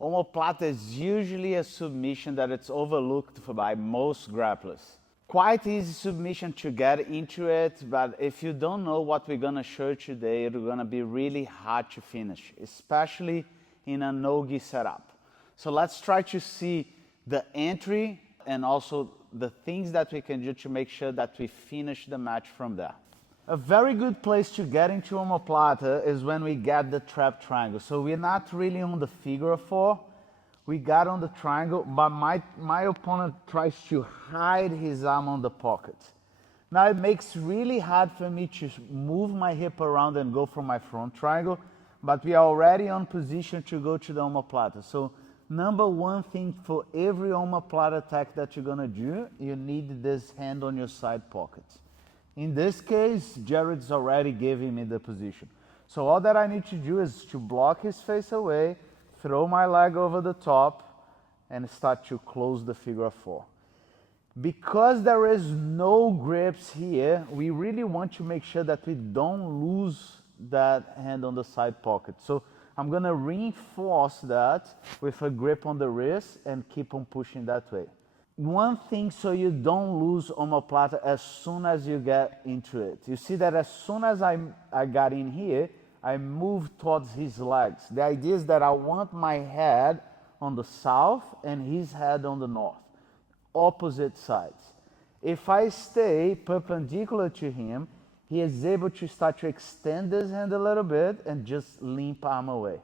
Omoplata is usually a submission that it's overlooked by most grapplers. Quite easy submission to get into it, but if you don't know what we're gonna show today, it's gonna be really hard to finish, especially in a no-gi setup. So let's try to see the entry and also the things that we can do to make sure that we finish the match from there. A very good place to get into omoplata is when we get the trap triangle. So we're not really on the figure 4. We got on the triangle, but my opponent tries to hide his arm on the pocket. Now it makes really hard for me to move my hip around and go for my front triangle, but we are already on position to go to the omoplata. So number one thing for every omoplata attack that you're gonna do, you need this hand on your side pocket. In this case, Jared's already giving me the position. So all that I need to do is to block his face away, throw my leg over the top, and start to close the figure 4. Because there is no grips here, we really want to make sure that we don't lose that hand on the side pocket. So I'm gonna reinforce that with a grip on the wrist and keep on pushing that way. One thing so you don't lose omoplata as soon as you get into it. You see that as soon as I got in here, I moved towards his legs. The idea is that I want my head on the south and his head on the north, opposite sides. If I stay perpendicular to him, he is able to start to extend his hand a little bit and just limp arm away.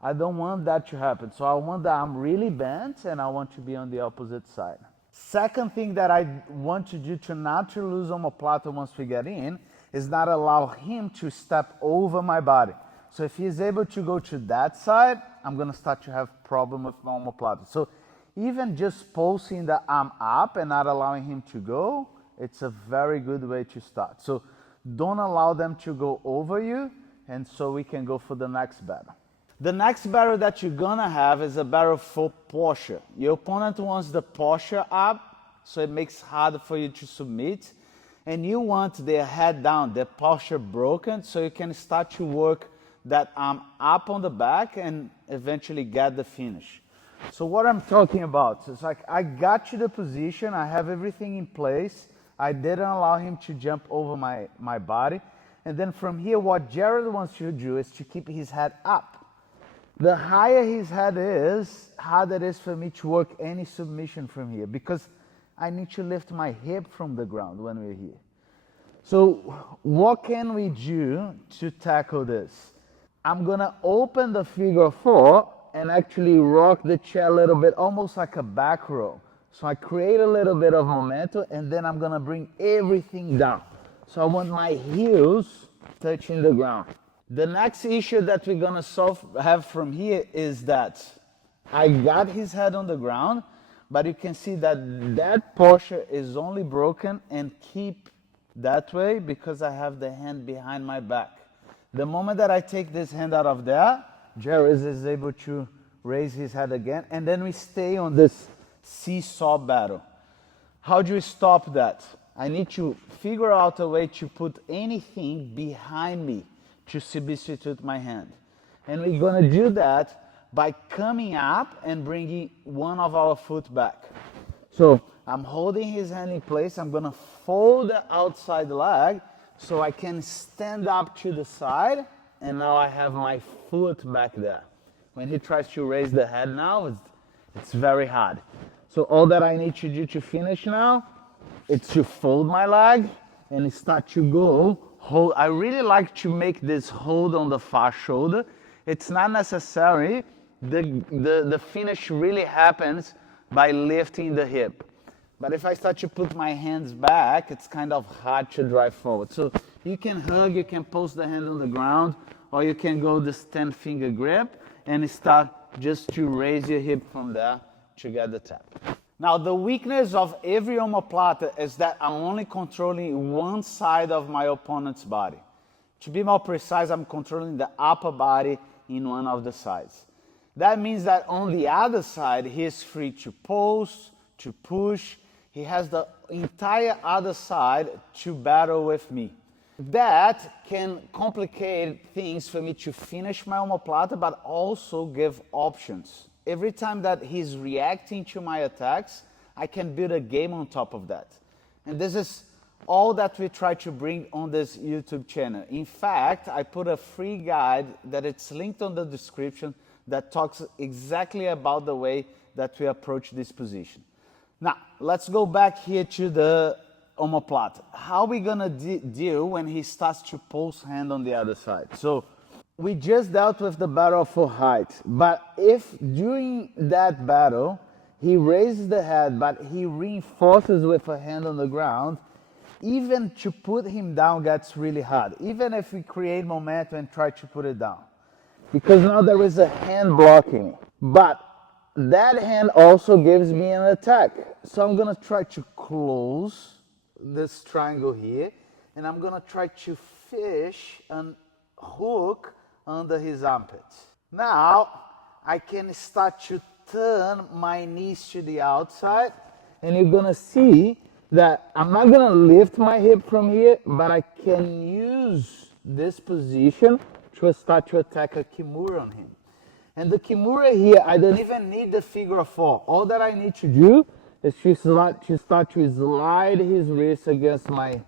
I don't want that to happen. So I want the arm really bent and I want to be on the opposite side. Second thing that I want to do to not to lose omoplata once we get in is not allow him to step over my body. So if he's able to go to that side, I'm gonna start to have problem with my omoplata. So even just pulsing the arm up and not allowing him to go, it's a very good way to start. So don't allow them to go over you, and so we can go for the next battle. The next battle that you're gonna have is a battle for posture. Your opponent wants the posture up, so it makes it harder for you to submit. And you want their head down, their posture broken, so you can start to work that arm up on the back and eventually get the finish. So what I'm talking about, it's like I got to the position, I have everything in place, I didn't allow him to jump over my body. And then from here, what Jared wants you to do is to keep his head up. The higher his head is, harder it is for me to work any submission from here because I need to lift my hip from the ground when we're here. So what can we do to tackle this? I'm gonna open the figure 4 and actually rock the chair a little bit, almost like a back row. So I create a little bit of momentum and then I'm gonna bring everything down. So I want my heels touching the ground. The next issue that we're gonna have from here is that I got his head on the ground, but you can see that that posture is only broken and keep that way because I have the hand behind my back. The moment that I take this hand out of there, Jared is able to raise his head again, and then we stay on this seesaw battle. How do you stop that? I need to figure out a way to put anything behind me to substitute my hand. And we're gonna do that by coming up and bringing one of our foot back. So I'm holding his hand in place, I'm gonna fold the outside leg so I can stand up to the side, and now I have my foot back there. When he tries to raise the head now, it's very hard. So all that I need to do to finish now, it's to fold my leg and start to go. Hold. I really like to make this hold on the far shoulder. It's not necessary. The finish really happens by lifting the hip. But if I start to put my hands back, it's kind of hard to drive forward. So you can hug, you can post the hand on the ground, or you can go this 10-finger grip and start just to raise your hip from there to get the tap. Now, the weakness of every omoplata is that I'm only controlling one side of my opponent's body. To be more precise, I'm controlling the upper body in one of the sides. That means that on the other side, he is free to pose, to push. He has the entire other side to battle with me. That can complicate things for me to finish my omoplata, but also give options. Every time that he's reacting to my attacks, I can build a game on top of that. And this is all that we try to bring on this YouTube channel. In fact, I put a free guide that it's linked on the description that talks exactly about the way that we approach this position. Now, let's go back here to the omoplata. How are we gonna deal when he starts to post hand on the other side? So we just dealt with the battle for height, but if during that battle he raises the head but he reinforces with a hand on the ground, even to put him down gets really hard, even if we create momentum and try to put it down. Because now there is a hand blocking me. But that hand also gives me an attack. So I'm gonna try to close this triangle here, and I'm gonna try to fish and hook under his armpits. Now I can start to turn my knees to the outside, and you're gonna see that I'm not gonna lift my hip from here, but I can use this position to start to attack a Kimura on him. And the Kimura here, I don't even need the figure of four. All that I need to do is to start to slide his wrist against my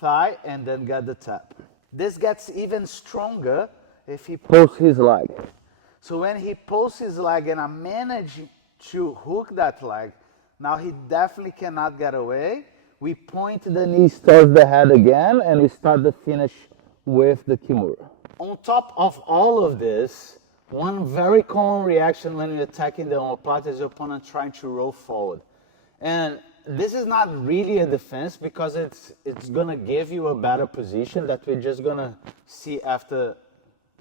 thigh and then get the tap. This gets even stronger if he posts his leg. So when he posts his leg and I manage to hook that leg, now he definitely cannot get away. We point the knees towards the head again and we start the finish with the Kimura. On top of all of this, one very common reaction when you're attacking the omoplata is your opponent trying to roll forward. And this is not really a defense because it's gonna give you a better position that we're just gonna see after,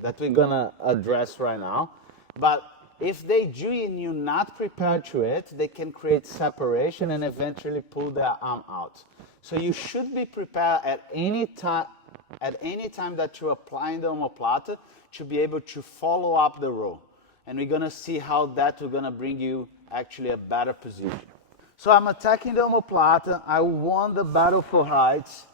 that we're gonna address right now. But if they do and you're not prepared to it, they can create separation and eventually pull their arm out. So you should be prepared at any time that you're applying the omoplata to be able to follow up the roll. And we're gonna see how that will gonna bring you actually a better position. So I'm attacking the omoplata, I won the battle for heights.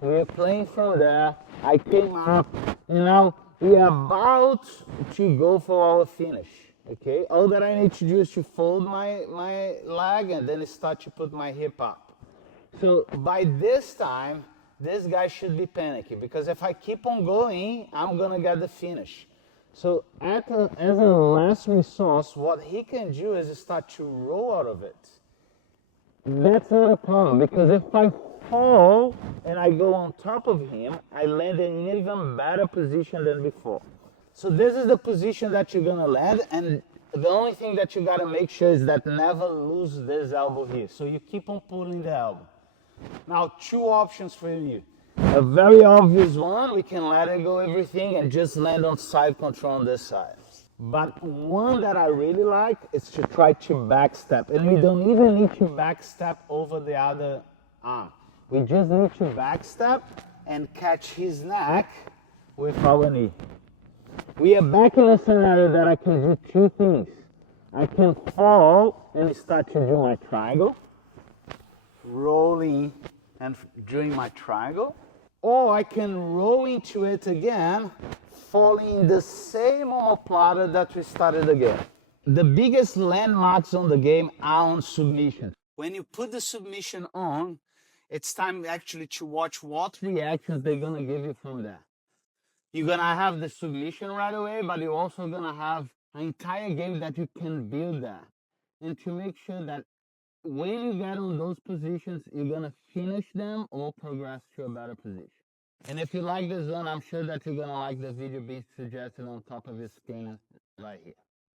We're playing from there, I came up, and now we are about to go for our finish. Okay, all that I need to do is to fold my leg and then start to put my hip up. So by this time, this guy should be panicking because if I keep on going, I'm gonna get the finish. So as a last resource, what he can do is start to roll out of it. That's not a problem because if I fall and I go on top of him, I land in an even better position than before. So this is the position that you're gonna land, and the only thing that you gotta make sure is that never lose this elbow here. So you keep on pulling the elbow. Now, two options for you. A very obvious one, we can let it go everything and just land on side control on this side. But one that I really like is to try to backstep. And we don't even need to backstep over the other arm. We just need to backstep and catch his neck with our knee. We are back in a scenario that I can do two things. I can fall and start to do my triangle, rolling and doing my triangle, or I can roll into it again, falling in the same omoplata that we started again. The biggest landmarks on the game are on submission. When you put the submission on, it's time actually to watch what reactions they're gonna give you from there. You're gonna have the submission right away, but you're also gonna have an entire game that you can build there. And to make sure that when you get on those positions, you're gonna finish them or progress to a better position. And if you like this one, I'm sure that you're gonna like the video being suggested on top of your screen right here.